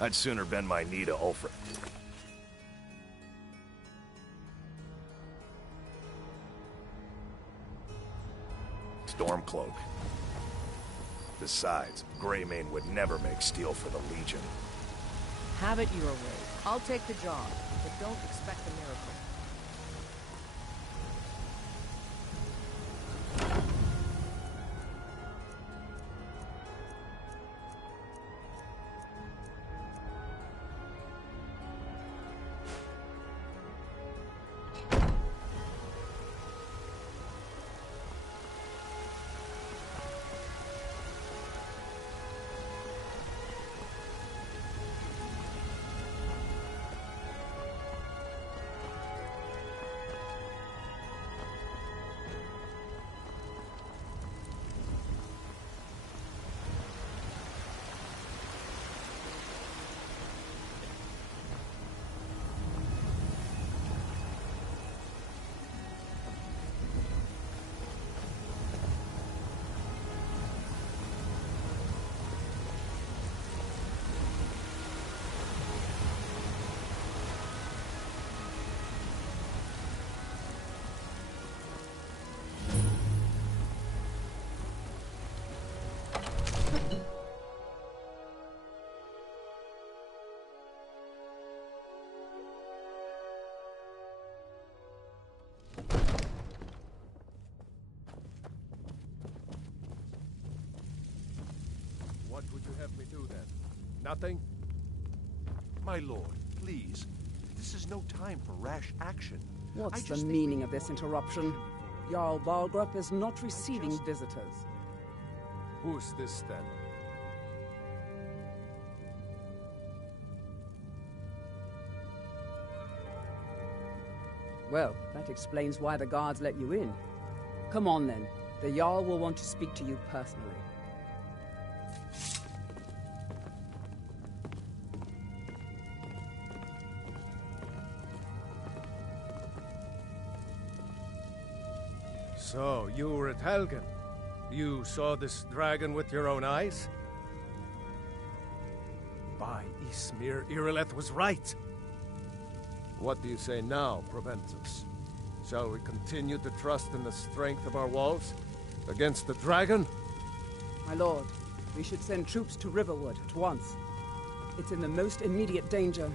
I'd sooner bend my knee to Ulfric. Stormcloak. Besides, Greymane would never make steel for the Legion. Have it your way. I'll take the job, but don't expect a miracle. What would you have me do then? Nothing? My lord, please. This is no time for rash action. What's the meaning of this interruption? Jarl Balgrup is not receiving visitors. Who's this then? Well, that explains why the guards let you in. Come on then. The Jarl will want to speak to you personally. So, you were at Helgen. You saw this dragon with your own eyes? By Ysmir, Irileth was right. What do you say now, Proventus? Shall we continue to trust in the strength of our walls? Against the dragon? My lord, we should send troops to Riverwood at once. It's in the most immediate danger.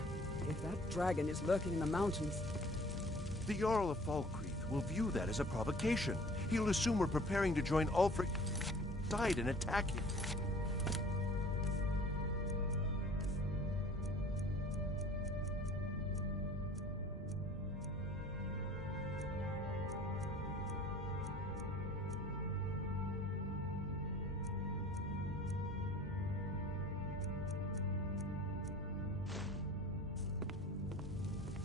If that dragon is lurking in the mountains... The Jarl of Falkreath will view that as a provocation. He'll assume we're preparing to join Ulfric's side and attack him.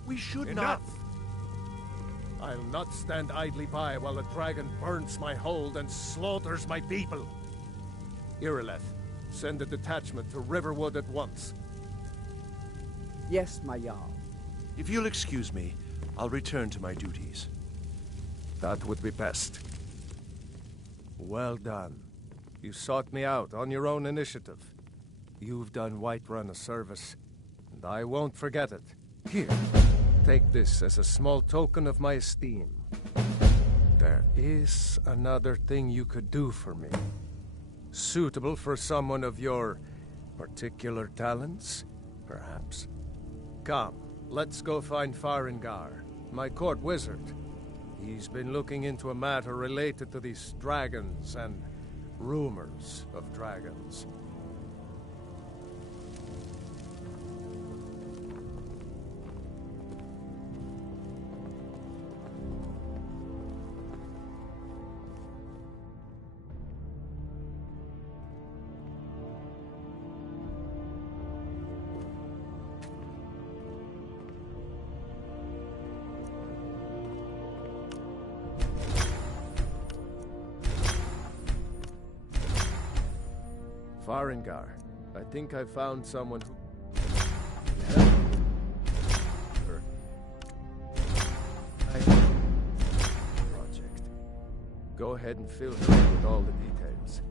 We should Enough! not... I'll not stand idly by while the dragon burns my hold and slaughters my people. Irileth, send a detachment to Riverwood at once. Yes, my Jarl. If you'll excuse me, I'll return to my duties. That would be best. Well done. You sought me out on your own initiative. You've done Whiterun a service, and I won't forget it. Here. Take this as a small token of my esteem. There is another thing you could do for me. Suitable for someone of your particular talents, perhaps. Come, let's go find Farengar, my court wizard. He's been looking into a matter related to these dragons and rumors of dragons. Farengar, I think I found someone who... Project. Go ahead and fill her in with all the details.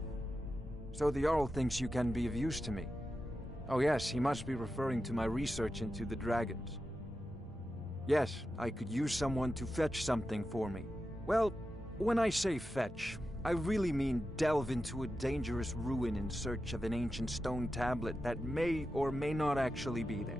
So the Jarl thinks you can be of use to me. Oh yes, he must be referring to my research into the dragons. Yes, I could use someone to fetch something for me. Well, when I say fetch, I really mean delve into a dangerous ruin in search of an ancient stone tablet that may or may not actually be there.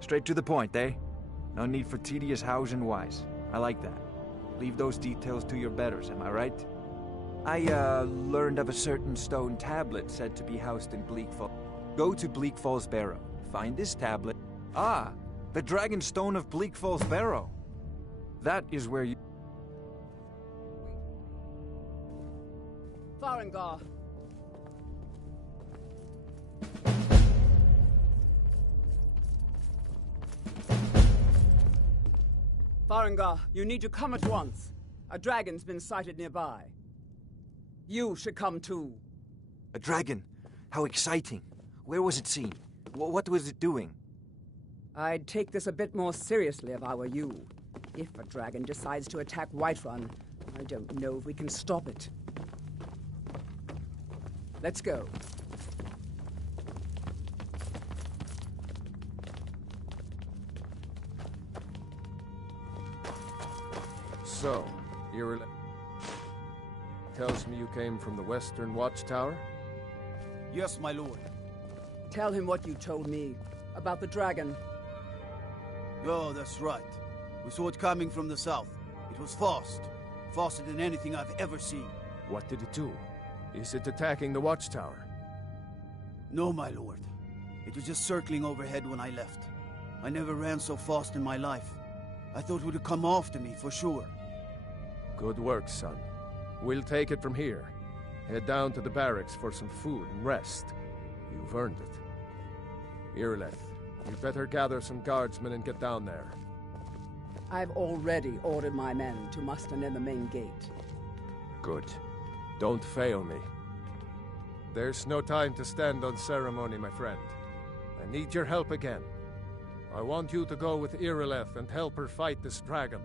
Straight to the point, eh? No need for tedious hows and whys. I like that. Leave those details to your betters, am I right? I, learned of a certain stone tablet said to be housed in Bleak Falls. Go to Bleak Falls Barrow. Find this tablet. Ah, the Dragon Stone of Bleak Falls Barrow. That is where you... Farengar. Farengar, you need to come at once. A dragon's been sighted nearby. You should come too. A dragon? How exciting. Where was it seen? What was it doing? I'd take this a bit more seriously if I were you. If a dragon decides to attack Whiterun, I don't know if we can stop it. Let's go. So, Irileth tells me you came from the Western Watchtower? Yes, my lord. Tell him what you told me about the dragon. Oh, that's right. We saw it coming from the south. It was fast. Faster than anything I've ever seen. What did it do? Is it attacking the Watchtower? No, my lord. It was just circling overhead when I left. I never ran so fast in my life. I thought it would come after me, for sure. Good work, son. We'll take it from here. Head down to the barracks for some food and rest. You've earned it. Irileth, you better gather some guardsmen and get down there. I've already ordered my men to muster near the main gate. Good. Don't fail me. There's no time to stand on ceremony, my friend. I need your help again. I want you to go with Irileth and help her fight this dragon.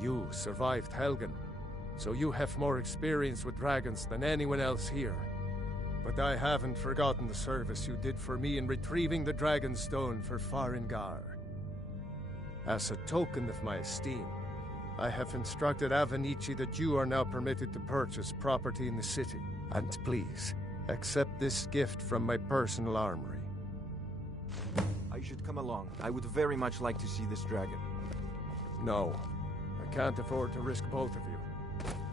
You survived Helgen, so you have more experience with dragons than anyone else here. But I haven't forgotten the service you did for me in retrieving the Dragon Stone for Farengar. As a token of my esteem, I have instructed Avenici that you are now permitted to purchase property in the city. And please, accept this gift from my personal armory. I should come along. I would very much like to see this dragon. No, I can't afford to risk both of you.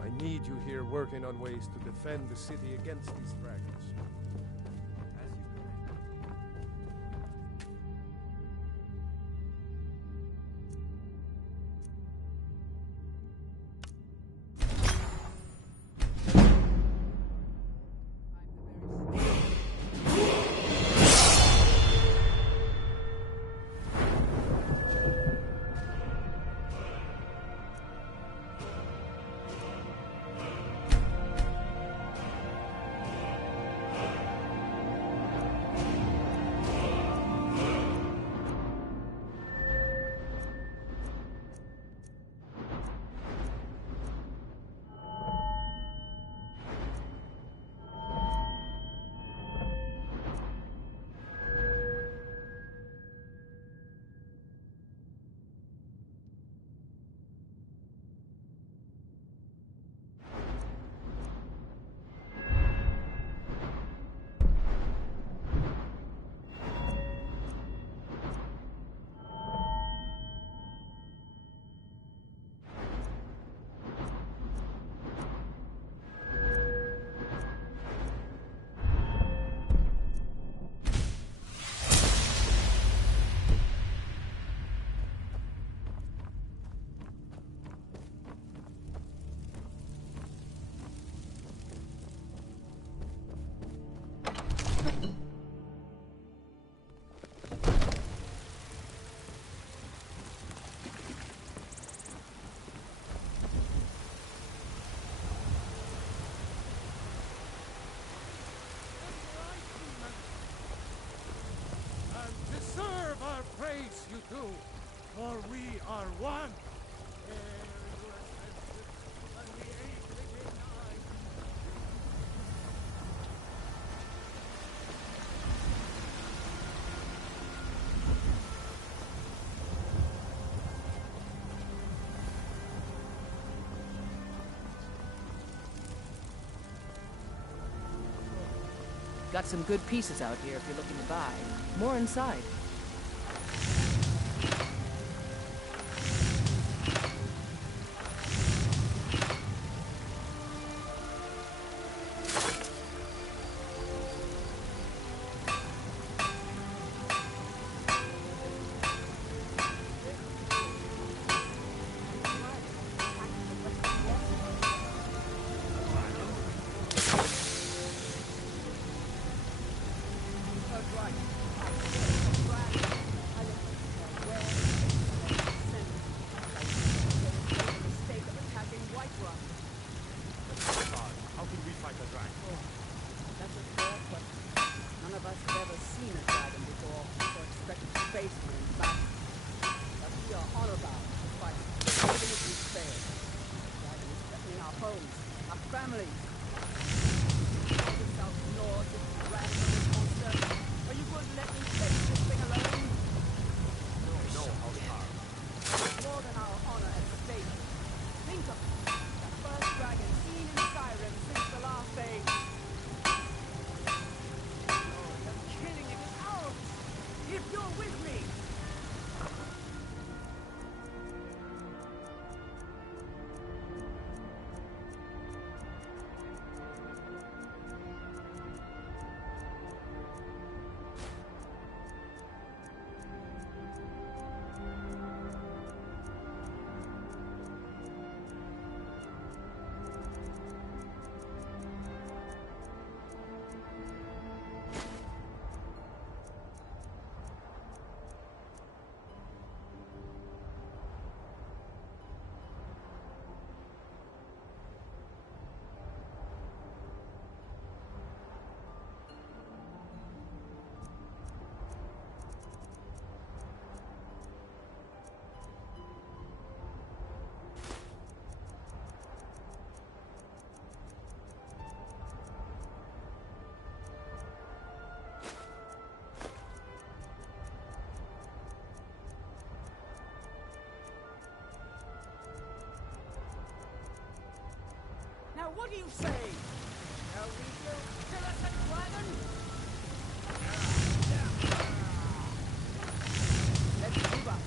I need you here working on ways to defend the city against these dragons. You do. for we are one. Got some good pieces out here if you're looking to buy. More inside. Now what do you say? Shall we go kill us a dragon? Let's move up.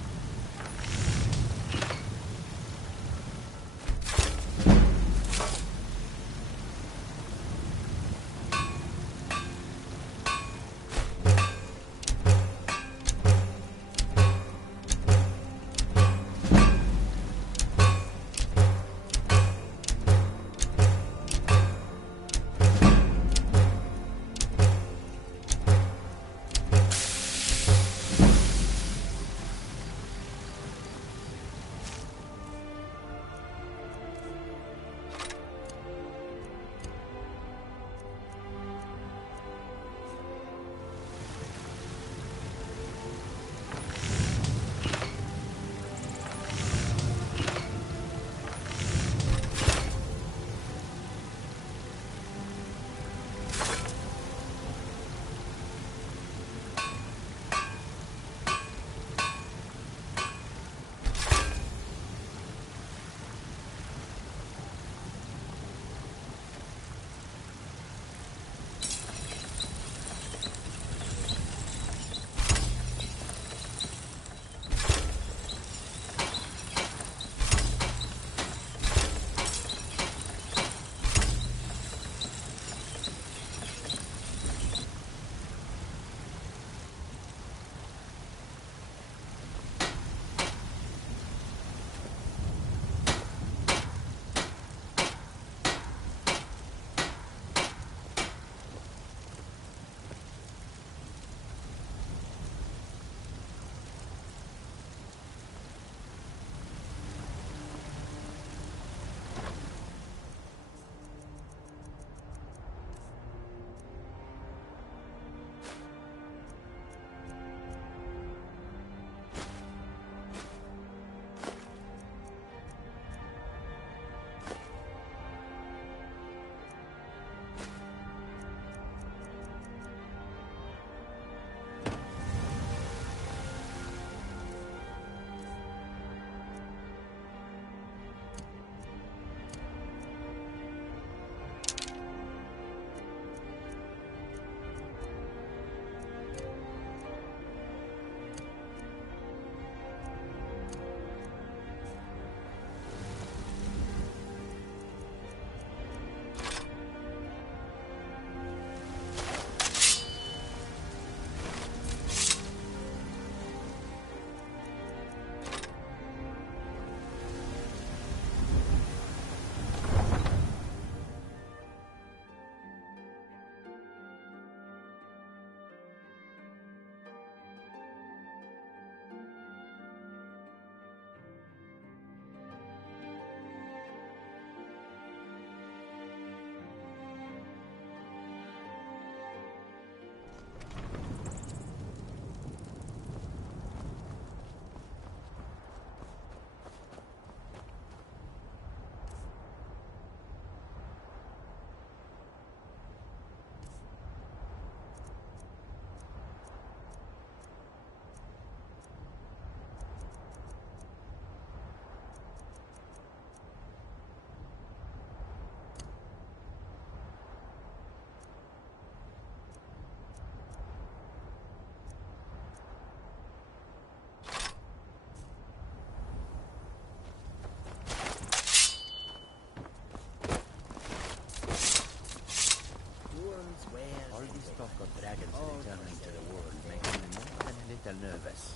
little nervous.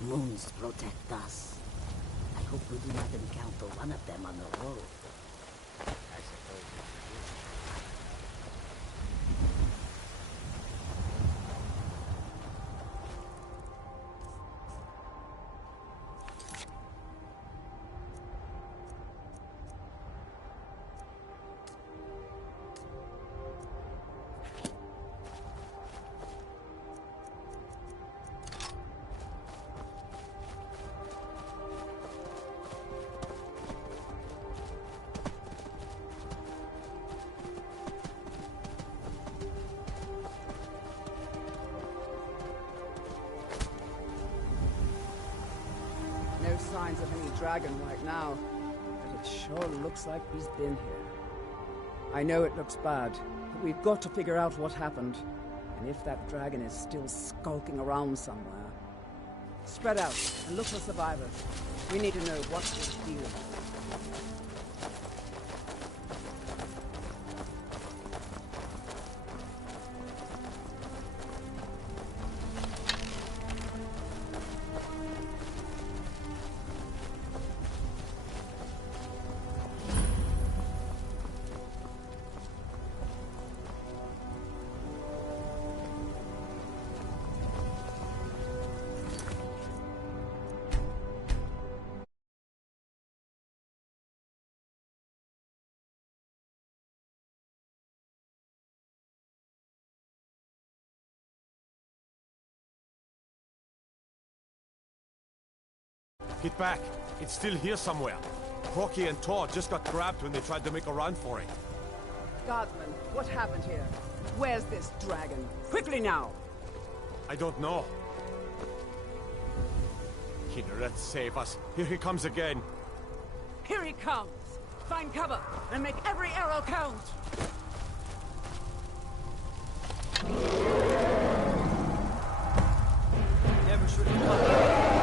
Moons protect us. I hope we do not encounter one of them on the road. I suppose it No signs of any dragon right now, but it sure looks like he's been here. I know it looks bad, but we've got to figure out what happened. And if that dragon is still skulking around somewhere. Spread out and look for survivors. We need to know what's this deal. Get back! It's still here somewhere. Crocky and Todd just got grabbed when they tried to make a run for it. Guardsman, what happened here? Where's this dragon? Quickly now! I don't know. Kinneret, save us. Here he comes again. Here he comes! Find cover and make every arrow count! Never should have come.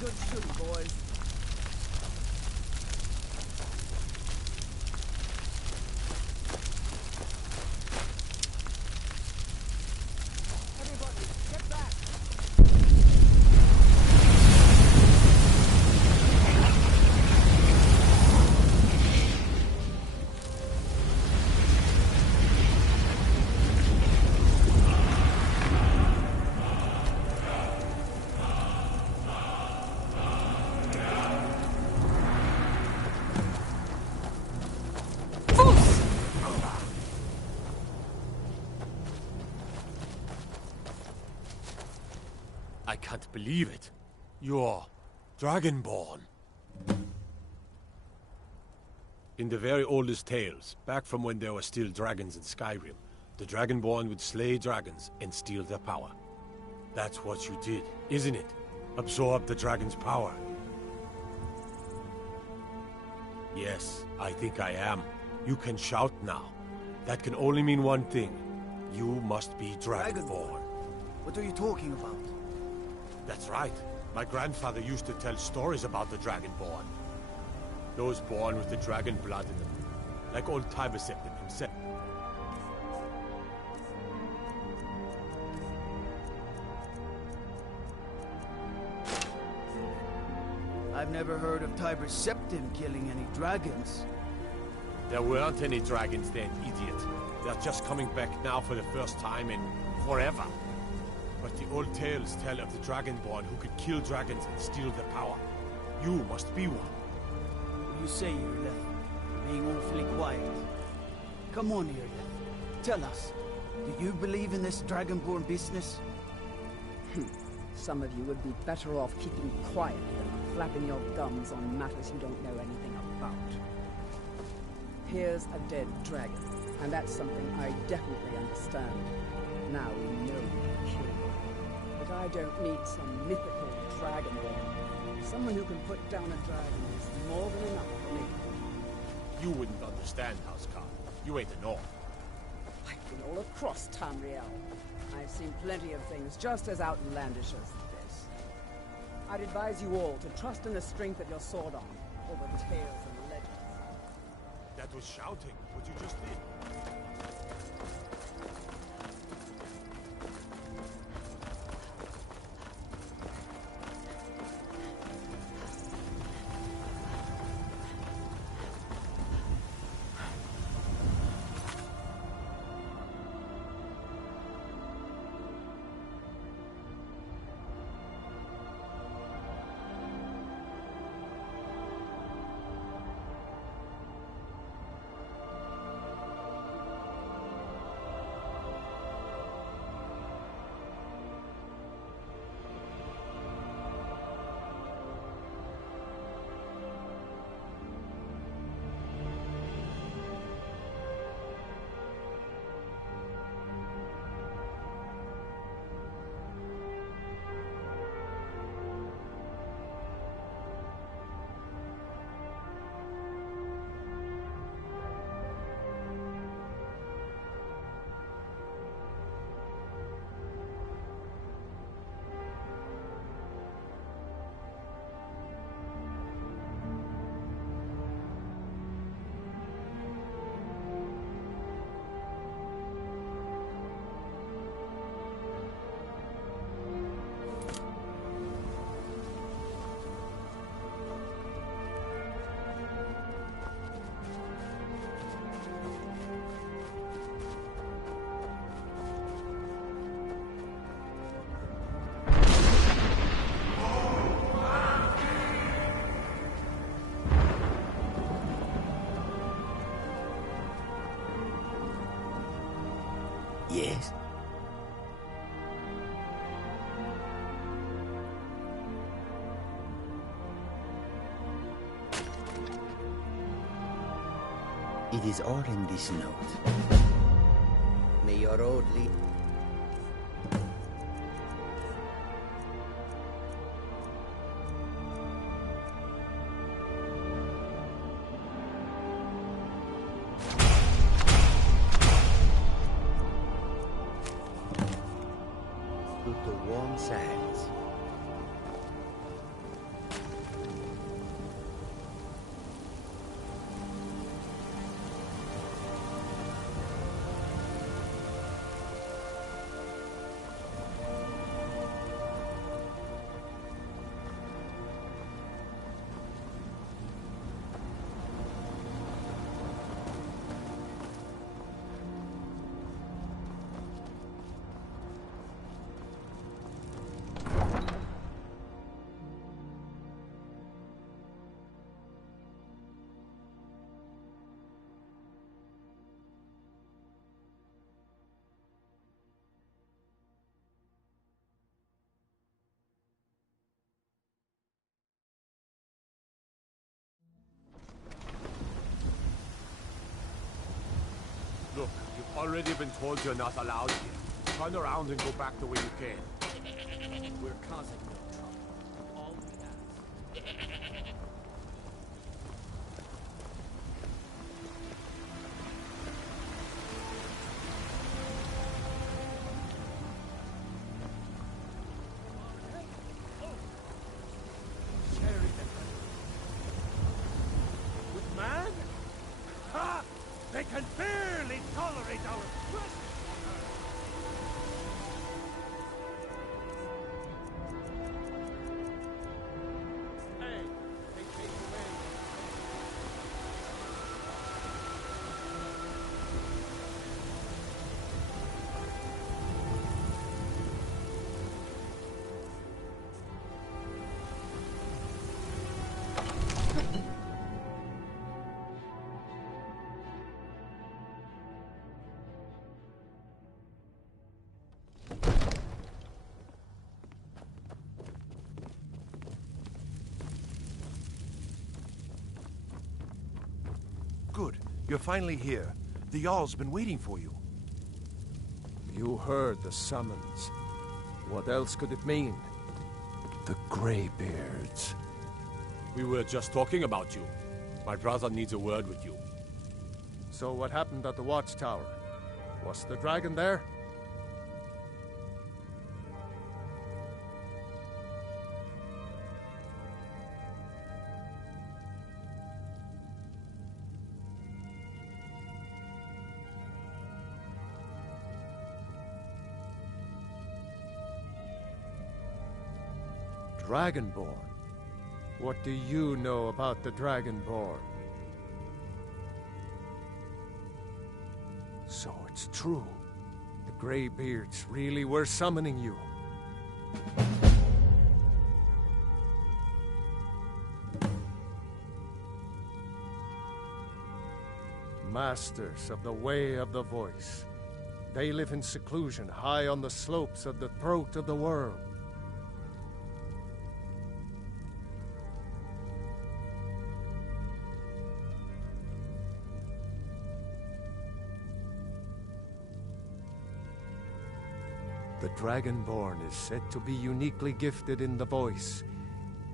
Good shooting, boys. Everybody, get back! I can't believe it. You're Dragonborn. In the very oldest tales, back from when there were still dragons in Skyrim, the Dragonborn would slay dragons and steal their power. That's what you did, isn't it? Absorb the dragon's power. Yes, I think I am. You can shout now. That can only mean one thing. You must be Dragonborn. What are you talking about? That's right. My grandfather used to tell stories about the Dragonborn. Those born with the dragon blood in them. Like old Tiber himself. I've never heard of Tiber Septim killing any dragons. There weren't any dragons then, idiot. They're just coming back now for the first time in forever. But the old tales tell of the Dragonborn who could kill dragons and steal their power. You must be one. What do you say, Irleth? You're being awfully quiet. Come on, Irleth. Tell us, do you believe in this Dragonborn business? Some of you would be better off keeping quiet than flapping your gums on matters you don't know anything about. Here's a dead dragon, and that's something I definitely understand. Now we know you killed him. But I don't need some mythical dragonborn. Someone who can put down a dragon is more than enough for me. You wouldn't understand, Housecarl. You ain't a North. I've been all across Tamriel. I've seen plenty of things just as outlandish as this. I'd advise you all to trust in the strength of your sword arm over tales and legends. That was shouting, what you just did. Yes. It is all in this note. May your road lead... to the warm sands. Look, you've already been told you're not allowed here. Turn around and go back the way you came. We're causing no trouble. All we ask. really tolerate our presence on Earth. Hey, they take away. Good. You're finally here. The Jarl's been waiting for you. You heard the summons. What else could it mean? The Greybeards. We were just talking about you. My brother needs a word with you. So what happened at the watchtower? Was the dragon there? Dragonborn? What do you know about the Dragonborn? So it's true. The Greybeards really were summoning you. Masters of the Way of the Voice. They live in seclusion high on the slopes of the throat of the world. The Dragonborn is said to be uniquely gifted in the voice,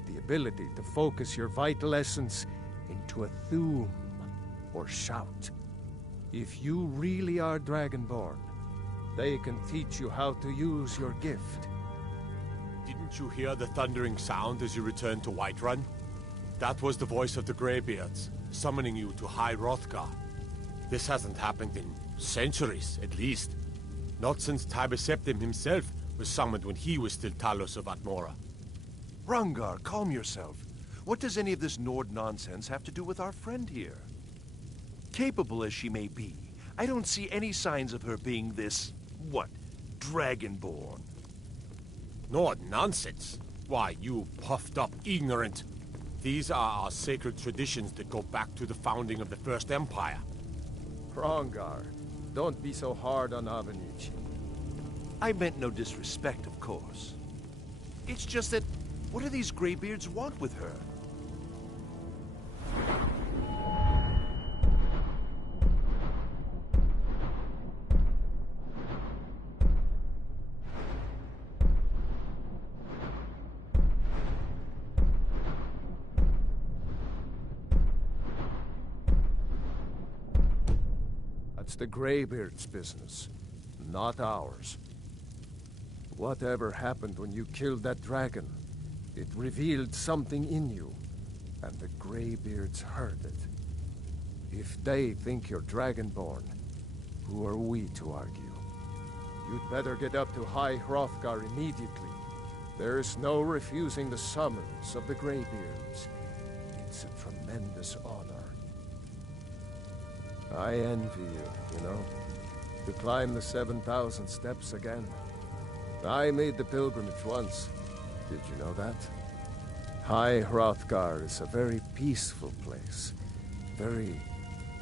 the ability to focus your vital essence into a thum, or shout. If you really are Dragonborn, they can teach you how to use your gift. Didn't you hear the thundering sound as you returned to Whiterun? That was the voice of the Greybeards, summoning you to High Hrothgar. This hasn't happened in centuries, at least. Not since Tiber Septim himself was summoned when he was still Talos of Atmora. Rungar, calm yourself. What does any of this Nord nonsense have to do with our friend here? Capable as she may be, I don't see any signs of her being this, Dragonborn. Nord nonsense? Why, you puffed up ignorant. These are our sacred traditions that go back to the founding of the First Empire. Hrongar, don't be so hard on Avenici. I meant no disrespect, of course. It's just that, what do these Greybeards want with her? That's the Greybeard's business, not ours. Whatever happened when you killed that dragon, it revealed something in you, and the Greybeards heard it. If they think you're Dragonborn, who are we to argue? You'd better get up to High Hrothgar immediately. There's no refusing the summons of the Greybeards. It's a tremendous honor. I envy you, to climb the 7,000 steps again. I made the pilgrimage once. Did you know that? High Hrothgar is a very peaceful place. Very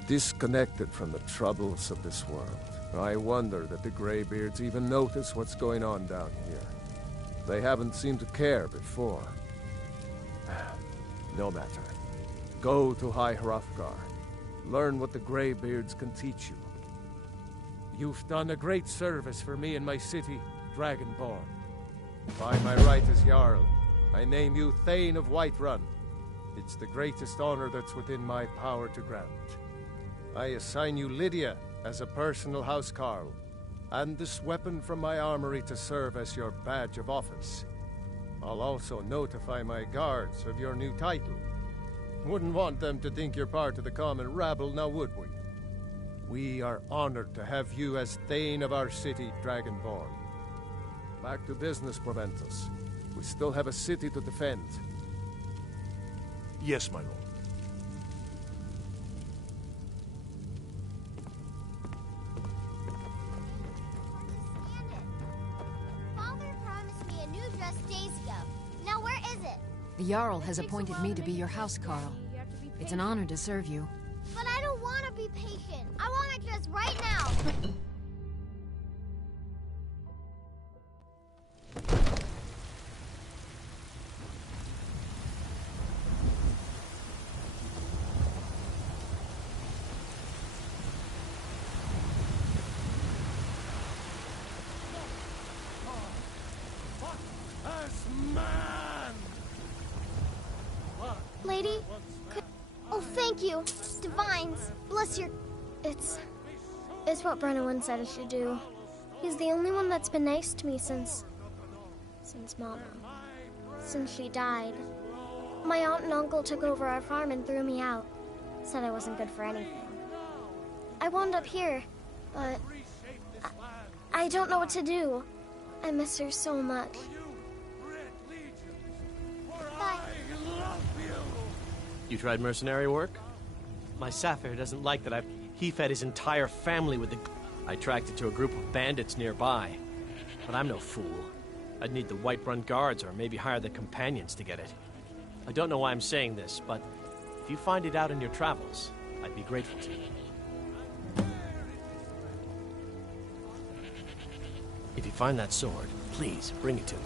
disconnected from the troubles of this world. I wonder that the Greybeards even notice what's going on down here. They haven't seemed to care before. No matter. Go to High Hrothgar. Learn what the Greybeards can teach you. You've done a great service for me and my city, Dragonborn. By my right as Jarl, I name you Thane of Whiterun. It's the greatest honor that's within my power to grant. I assign you Lydia as a personal housecarl, and this weapon from my armory to serve as your badge of office. I'll also notify my guards of your new title. Wouldn't want them to think you're part of the common rabble, now would we? We are honored to have you as Thane of our city, Dragonborn. Back to business, Proventus. We still have a city to defend. Yes, my lord. Father promised me a new dress days ago. Now where is it? The Jarl has appointed me to be your housecarl. It's an honor to serve you. But I don't want to be patient. I want a dress right now. Lady? Oh, thank you. Divines. Bless your... It's what Brennan said I should do. He's the only one that's been nice to me since Mama. Since she died. My aunt and uncle took over our farm and threw me out. Said I wasn't good for anything. I wound up here, but I don't know what to do. I miss her so much. Bye. You tried mercenary work? My Sapphire doesn't like that he fed his entire family with the... I tracked it to a group of bandits nearby. But I'm no fool. I'd need the Whiterun guards or maybe hire the companions to get it. I don't know why I'm saying this, but if you find it out in your travels, I'd be grateful to you. If you find that sword, please bring it to me.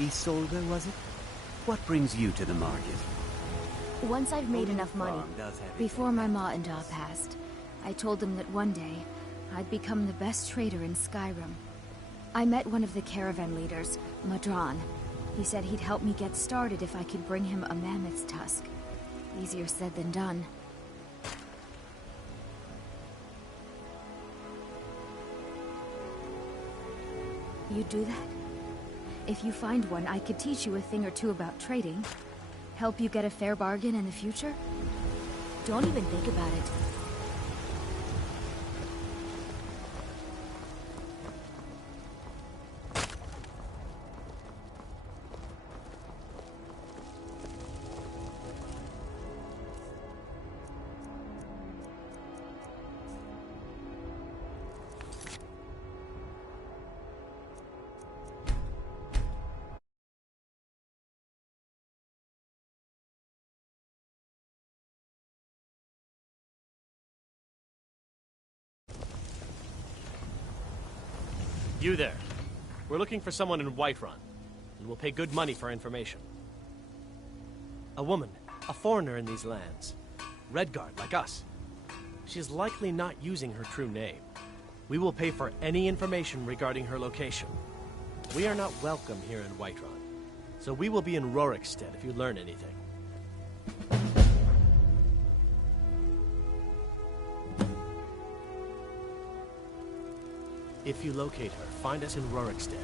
Isolde, was it? What brings you to the market? Once I've made enough money, before my ma and Da passed, I told them that one day, I'd become the best trader in Skyrim. I met one of the caravan leaders, Madron. He said he'd help me get started if I could bring him a mammoth's tusk. Easier said than done. You'd do that? If you find one, I could teach you a thing or two about trading. Help you get a fair bargain in the future? Don't even think about it. You there. We're looking for someone in Whiterun, and we'll pay good money for information. A woman, a foreigner in these lands. Redguard, like us. She's likely not using her true name. We will pay for any information regarding her location. We are not welcome here in Whiterun, so we will be in Rorikstead if you learn anything. If you locate her, find us in Rorikstead.